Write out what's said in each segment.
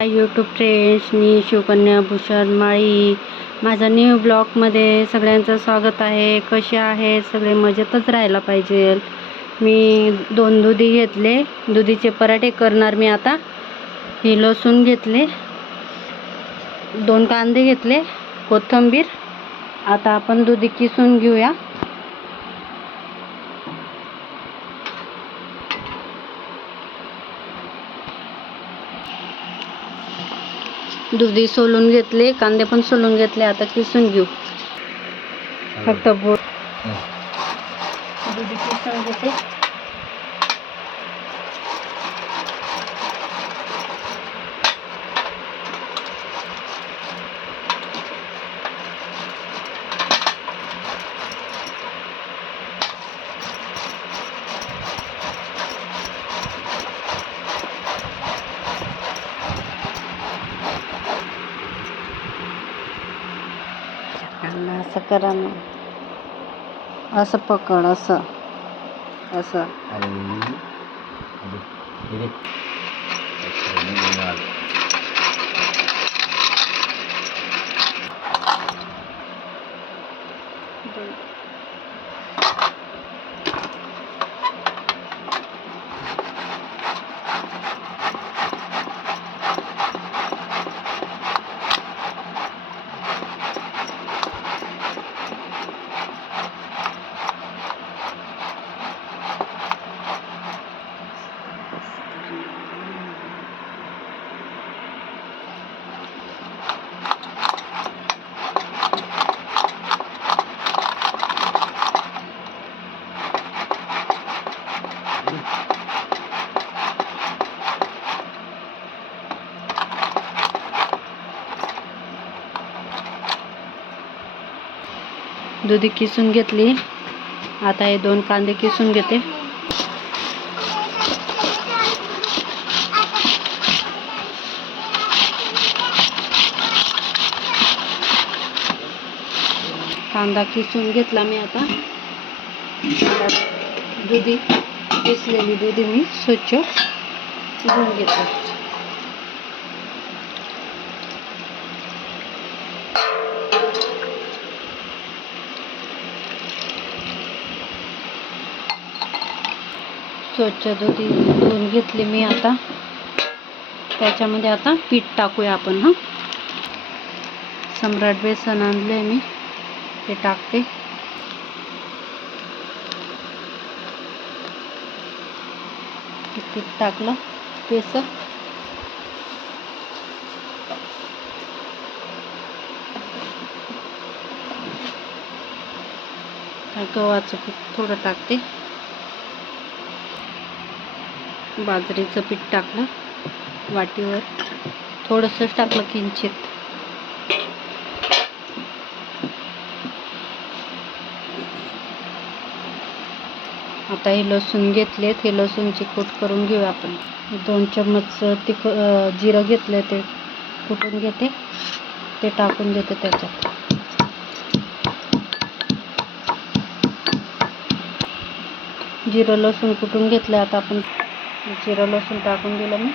YouTube friends, मी शिवकन्या भूषण माळी. माझ्या new ब्लॉगमध्ये सगळ्यांचं स्वागत आहे. कसे आहेत सगळे? मजेतच राहायला पाहिजे. मी 2 दुधी घेतले, दुधीचे पराठे करणार मी आता. हे लसूण घेतले, 2 कांदे घेतले, कोथिंबीर. आता आपण दुधी किसून घेऊया. दुधी सोलून घेतले, कांदे पण सोलून घेतले. आता किसून घेऊ. फक्त दुधी किसून घेते. असं करा ना, असं पकड, असं असं. दुधी किसून घेतली. आता हे 2 कांदे किसून घेते. कांदा किसून घेतला मी. आता दुधी किसलेली दुधी मी स्वच्छ धुवून घेते. स्वच्छ दुधी धुवून घेतली मी. आता त्याच्यामध्ये आता पीठ टाकूया आपण. सम्राट बेसन आणले मी, ते टाकते. पीठ टाकलं, बेसन. गव्हाचं पीठ थोडं टाकते. बाजरीचं पीठ टाकलं वाटीवर, थोडंसं टाकलं किंचित. आता हे लसूण घेतले, ते लसूणची कूट करून घेऊया आपण. 2 चम्मच जिरं घेतले, ते कुटून घेते, ते टाकून देते त्याच्यात. जिरं लसूण कुटून घेतलं. आता आपण जिरं लसूण टाकून दिलं मी.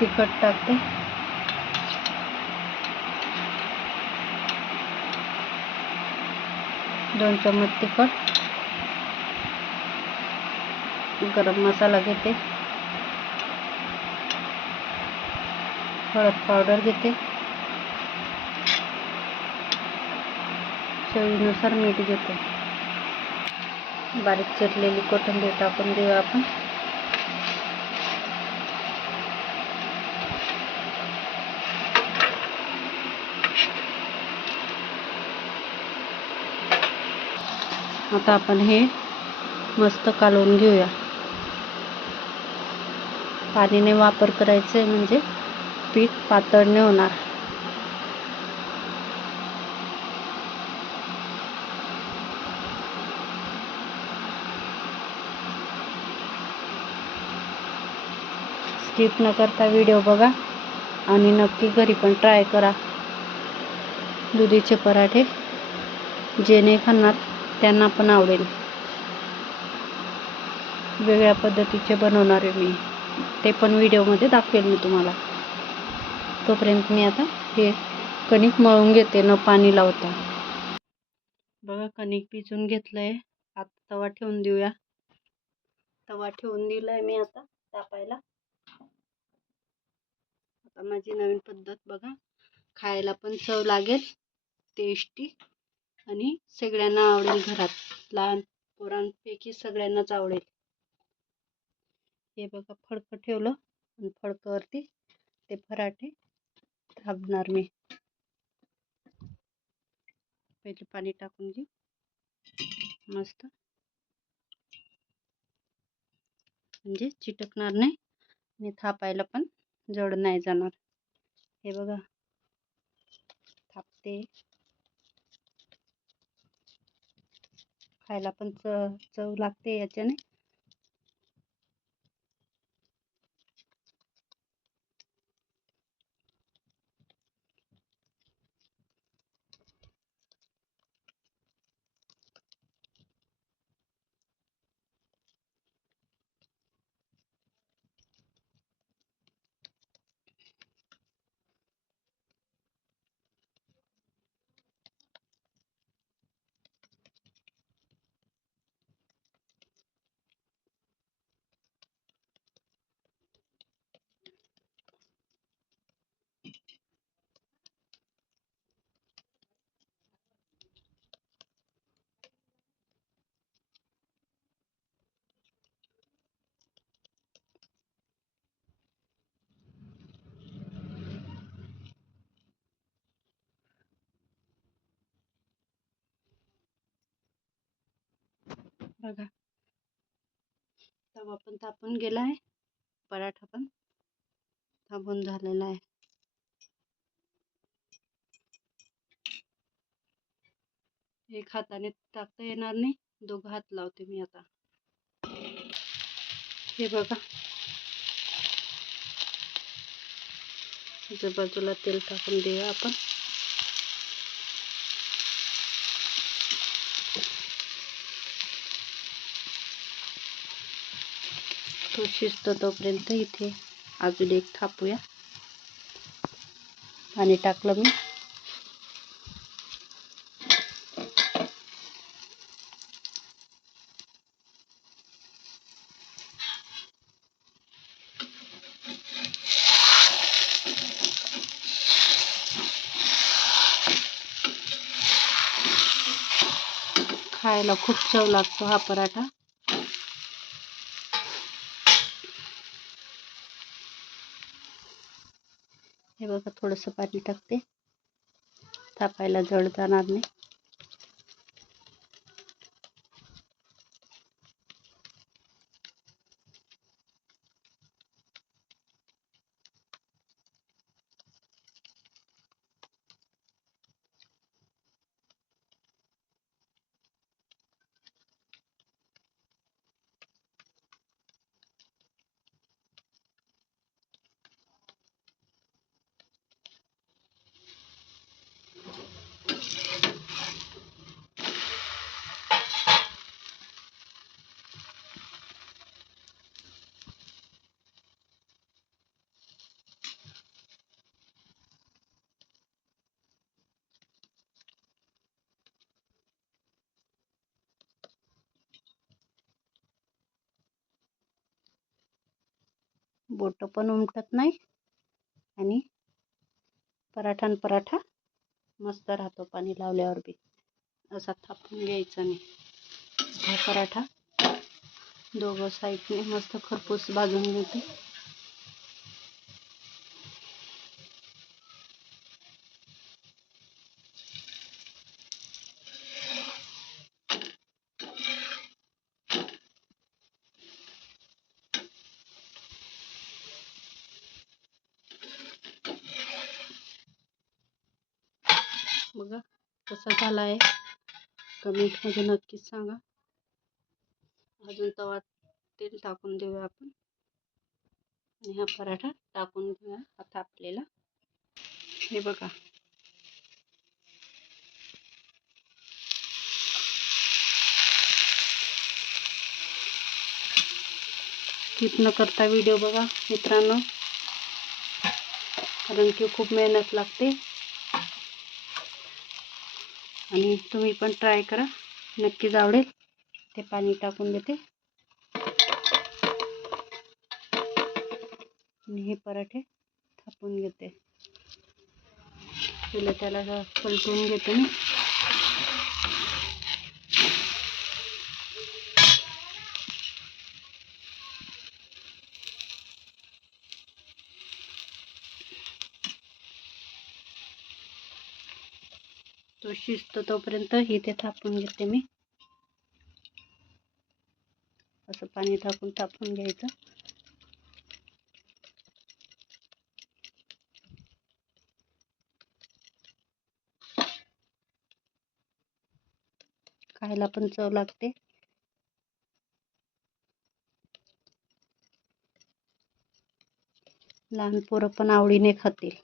तिखट टाकते. दोन चम्मच तिखट. गरम मसाला घेते. हळद पावडर घेते. चवीनुसार मीठ घेते. बारीक चिरलेली कोथिंबीर टाकून देऊ आपण. आता आपण हे मस्त कालवून घेऊया. पाणीने वापर करायचे, म्हणजे पीठ पातळ नाही होणार. स्किप न करता व्हिडिओ बघा आणि नक्की घरी पण ट्राय करा. दुधीचे पराठे. जे नाही खाणार त्यांना पण आवडेल. वेगळ्या पद्धतीचे बनवणार आहे मी. ते पण व्हिडिओमध्ये दाखवेल मी तुम्हाला. तोपर्यंत मी आता हे कणिक मळून घेते न पाणी लावता. बघा कणिक भिजून घेतलंय. आता तवा ठेवून देऊया. तवा ठेवून दिलाय मी आता तापायला. आता माझी नवीन पद्धत बघा. खायला पण चव लागेल, टेस्टी, आणि सगळ्यांना आवडेल. घरात लहान पोरांपैकी सगळ्यांनाच आवडेल. हे बघा फडकं ठेवलं आणि फडकावरती ते पराठे थापणार मी. पहिले पाणी टाकून घे मस्त, म्हणजे चिटकणार नाही आणि थापायला पण जड नाही जाणार. हे बघा थापते. खायला पण चव लागते याच्याने. बघा तवा पण तापून गेलाय, पराठा पण तापून झालेला आहे. एक हाताने टाकता येणार नाही, दोघं हात लावते मी आता. हे बघा बाजूला तेल टाकून देऊया आपण. तो शिजतो तोपर्यंत इथे अजून एक थापूया. पाणी टाकलं मी. खायला खूप चव लागतो हा पराठा. हे बघा थोडंसं पाणी टाकते, थापायला जड जाणार नाही. बोट पण उमटत नाही आणि पराठा मस्त राहतो पाणी लावल्यावर बी. असा थापून घ्यायचा नाही. हा पराठा दोघं साईडने मस्त खरपूस भाजून घेते. बघा कसा झाला आहे, कमेंटमध्ये नक्कीच सांगा. अजून तवा तेल टाकून देऊया आपण आणि हा पराठा टाकून घेऊया आता आपल्याला. हे बघा स्किप न करता व्हिडिओ बघा मित्रांनो, कारण की खूप मेहनत लागते आणि तुम्ही पण ट्राय करा, नक्कीच आवडेल. ते पाणी टाकून देते आणि हे पराठे थापून घेते. पहिले त्याला पलटून घेते मी. तो शिजतो तोपर्यंत इथे थापून घेते मी. असं पाणी टाकून थापून घ्यायचं. खायला पण चव लागते. लहान पोरं पण आवडीने खातील.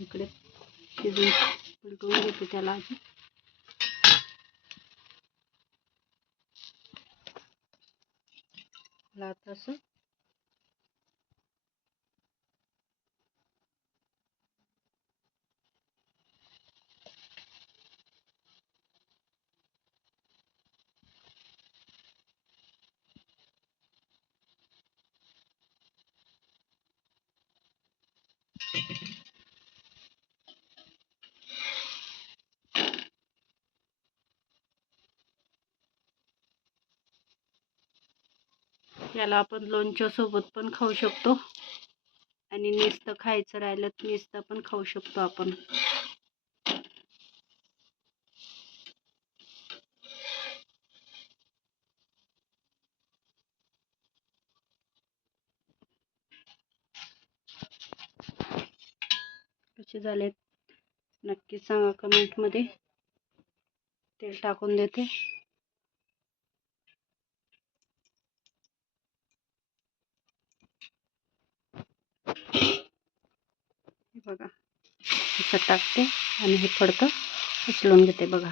इकडे शिजून पलटून घेते त्याला आधी. आता असं याला आपण लोणच्या सोबत पण खाऊ शकतो आणि नुसतं खायचं राहिलं नुसतं पण खाऊ शकतो आपण. कसे झालेत नक्की सांगा कमेंटमध्ये. तेल टाकून देते. बघा असं टाकते आणि हे फडकं उचलून घेते. बघा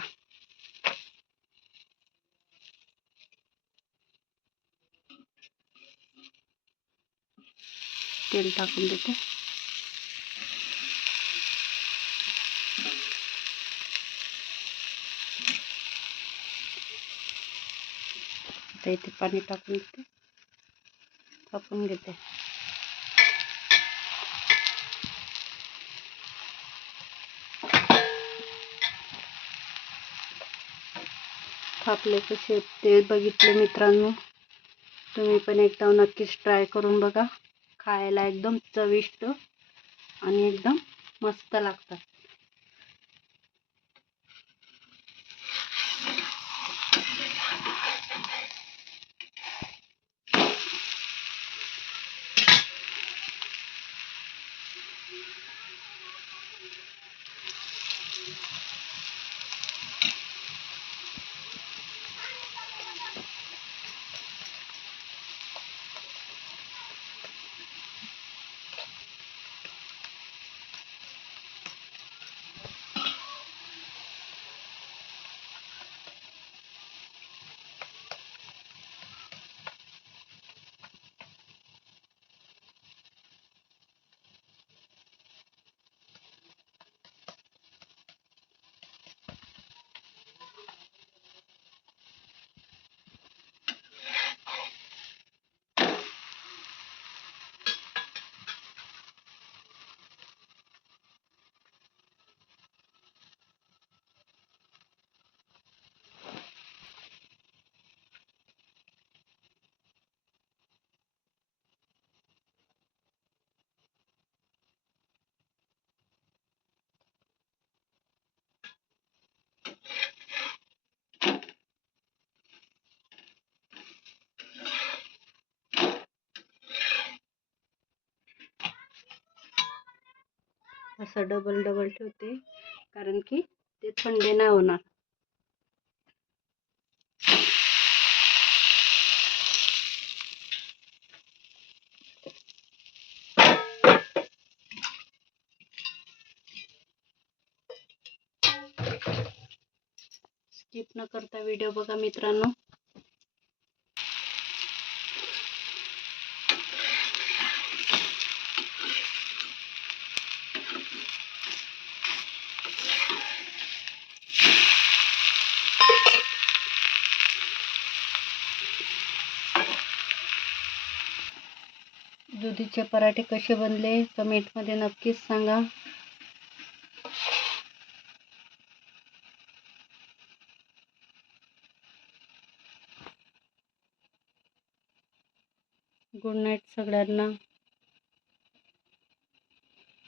तेल टाकून देते. आता इथे पाणी टाकून देते, थापून घेते. थापले कसे ते बघितले मित्रांनो. तुम्ही पण एकदा नक्कीच ट्राय करून बघा. खायला एकदम चविष्ट आणि एकदम मस्त लागतात. असं डबल डबल ठेवते कारण की ते थंड नाही होणार. स्किप न करता व्हिडिओ बघा मित्रांनो. दुधीचे पराठे कसे बनले कमेंटमध्ये नक्कीच सांगा. गुड नाईट सगळ्यांना.